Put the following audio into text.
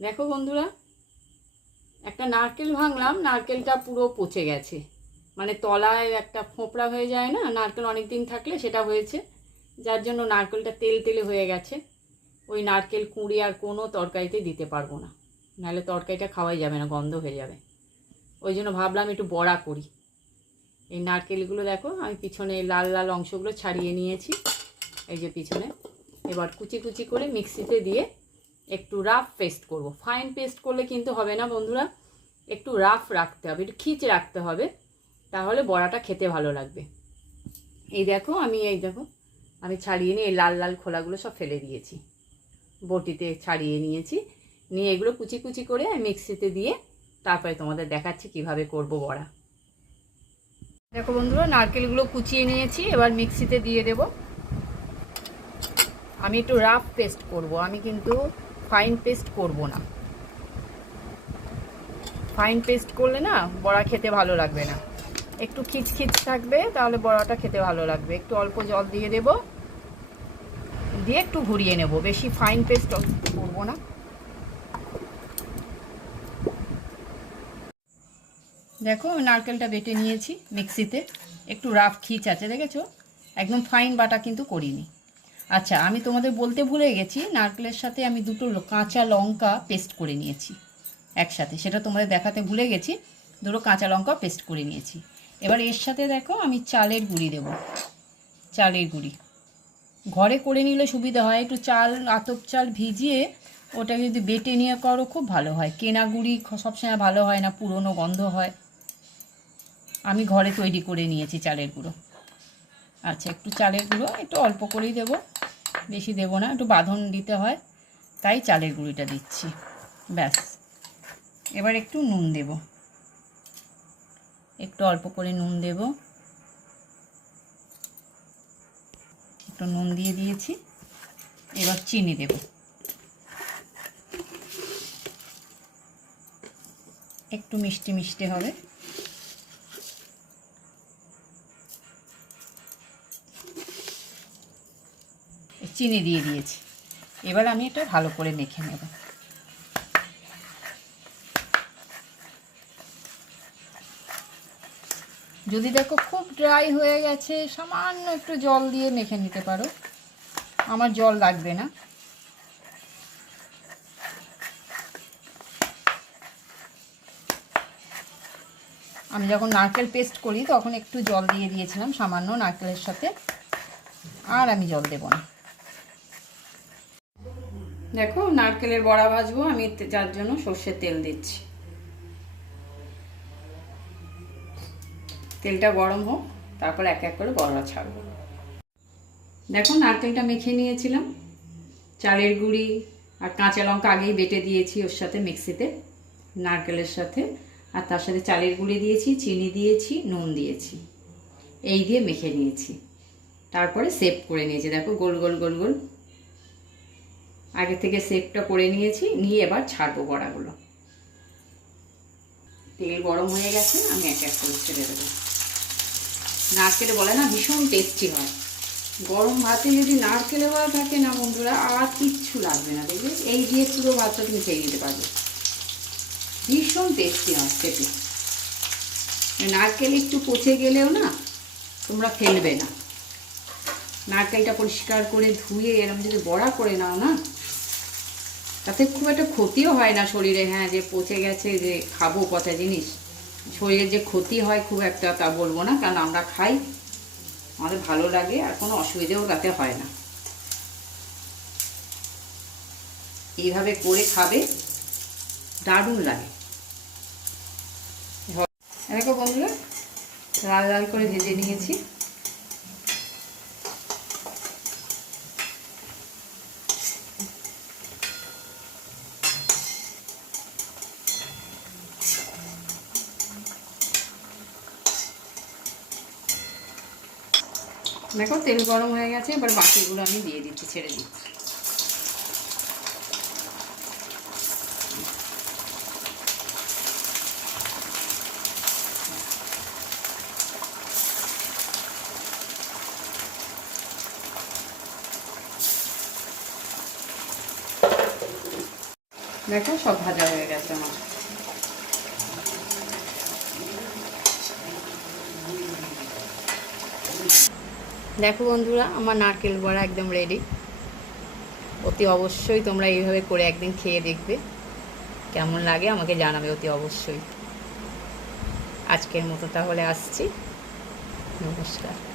দেখো বন্ধুরা, একটা নারকেল ভাঙলাম, নারকেলটা পুরো পচে গেছে। মানে তলায় একটা ফোঁপড়া হয়ে যায় না, নারকেল অনেক দিন থাকলে সেটা হয়েছে। যার জন্য নারকেলটা তেল তেলে হয়ে গেছে। ওই নারকেল কুঁড়ি আর কোনো তরকারিতে দিতে পারব না। নাহলে তরকারিটা খাওয়াই যাবে না, গন্ধ হয়ে যাবে। ওই জন্য ভাবলাম একটু বড়া করি। এই নারকেলগুলো দেখো, আমি পিছনে লাল লাল অংশগুলো ছাড়িয়ে নিয়েছি। এই যে পিছনে। এবার কুচি কুচি করে মিক্সিতে দিয়ে একটু রাফ পেস্ট করব। ফাইন পেস্ট করলে কিন্তু হবে না বন্ধুরা, একটু রাফ রাখতে হবে, একটু খিচ রাখতে হবে, তাহলে বড়াটা খেতে ভালো লাগবে। এই দেখো আমি, এই দেখো, আমি ছাড়িয়ে নিয়ে এই লাল লাল খোলাগুলো সব ফেলে দিয়েছি। বটিতে ছাড়িয়ে নিয়েছি, নিয়ে এগুলো কুচি কুচি করে মিক্সিতে দিয়ে তারপরে তোমাদের দেখাচ্ছি কীভাবে করব বড়া। দেখো বন্ধুরা, নারকেলগুলো কুচিয়ে নিয়েছি, এবার মিক্সিতে দিয়ে দেব। আমি একটু রাফ পেস্ট করব, আমি কিন্তু ফাইন পেস্ট করব না। ফাইন পেস্ট করলে না, বড়া খেতে ভালো লাগবে না। একটু খিচখিচ থাকবে, তাহলে বড়াটা খেতে ভালো লাগবে। একটু অল্প জল দিয়ে দেব। দিয়ে একটু ঘুরিয়ে নেব। বেশি ফাইন পেস্ট করব না। দেখো, আমি নারকেলটা বেটে নিয়েছি মিক্সিতে। একটু রাফ খিচ আছে, দেখেছ? একদম ফাইন বাটা কিন্তু করিনি। আচ্ছা আমি তোমাদের বলতে ভুলে গেছি, নারকেলের সাথে আমি দুটো কাঁচা লঙ্কা পেস্ট করে নিয়েছি একসাথে। সেটা তোমাদের দেখাতে ভুলে গেছি, দুটো কাঁচা লঙ্কা পেস্ট করে নিয়েছি। এবার এর সাথে দেখো, আমি চালের গুঁড়ি দেব। চালের গুঁড়ি। ঘরে করে নিলে সুবিধা হয়, একটু চাল, আতপ চাল ভিজিয়ে ওটা যদি বেটে নিয়ে করো, খুব ভালো হয়। কেনা গুঁড়ি সবসময় ভালো হয় না, পুরনো গন্ধ হয়। আমি ঘরে তৈরি করে নিয়েছি চালের গুঁড়ো। আচ্ছা একটু চালের গুঁড়ো, একটু অল্প করেই দেবো। বেশি দেবো না, একটু বাঁধন দিতে হয়, তাই চালের গুঁড়িটা দিচ্ছি। ব্যাস। এবার একটু নুন দেব। একটু অল্প করে নুন দেব। একটু নুন দিয়ে দিয়েছি। এবার চিনি দেব। একটু মিষ্টি মিষ্টি হবে। চিনি দিয়ে দিয়েছি। এবার আমি এটা ভালো করে মেখে নেব। যদি দেখো খুব ড্রাই হয়ে গেছে, সামান্য একটু জল দিয়ে মেখে নিতে পারো। আমার জল লাগবে না। আমি যখন নারকেল পেস্ট করি, তখন একটু জল দিয়ে দিয়েছিলাম সামান্য নারকেলের সাথে। আর আমি জল দেবো না। দেখো, নারকেলের বড়া ভাজবো, আমি যার জন্য সর্ষের তেল দিচ্ছি। তেলটা গরম হোক, তারপর এক এক করে বড়া ছাড়বো। দেখো, নারকেলটা মেখে নিয়েছিলাম। চালের গুঁড়ি আর কাঁচা লঙ্কা আগেই বেটে দিয়েছি ওর সাথে মিক্সিতে, নারকেলের সাথে। আর তার সাথে চালের গুঁড়ি দিয়েছি, চিনি দিয়েছি, নুন দিয়েছি। এই দিয়ে মেখে নিয়েছি। তারপরে সেভ করে নিয়েছি। দেখো, গোল গোল গোল গোল। আগে থেকে সেভটা করে নিয়েছি, নিয়ে এবার ছাড়বো বড়াগুলো। তেল গরম হয়ে গেছে, আমি এক এক করে ছেড়ে দেবো। নারকেল বলে না, ভীষণ টেস্টি হয়। গরম ভাতে যদি নারকেলে বলা থাকে না বন্ধুরা, আর কিচ্ছু লাগবে না, দেখবে? এই দিয়ে পুরো ভাতটা তুমি খেয়ে নিতে পারবে। ভীষণ টেস্টি হয় খেতে। নারকেল একটু পচে গেলেও না, তোমরা ফেলবে না। নারকেলটা পরিষ্কার করে ধুয়ে এরকম যদি বড়া করে নাও, না? তাতে খুব একটা ক্ষতিও হয় না শরীরে হ্যাঁ যে পচে গেছে, যে খাব কথা জিনিস। শরীরে যে ক্ষতি হয় খুব একটা তা বলব না, কারণ আমরা খাই। আমাদের ভালো লাগে, আর কোনো অসুবিধেও তাতে হয় না। এইভাবে করে খাবে, দারুণ লাগে। দেখো বন্ধুরা, লাল লাল করে ভেজে নিয়েছি। দেখো, তেল গরম হয়ে গেছে, এবার বাকিগুলো আমি দিয়ে দিচ্ছি, ছেড়ে দিচ্ছি। দেখো, সব ভাজা হয়ে গেছে আমার। দেখো বন্ধুরা, আমার নারকেল বড়া একদম রেডি অতি অবশ্যই তোমরা এইভাবে করে একদিন খেয়ে দেখবে। কেমন লাগে আমাকে জানাবে অতি অবশ্যই। আজকের মতো তাহলে আসছি। নমস্কার।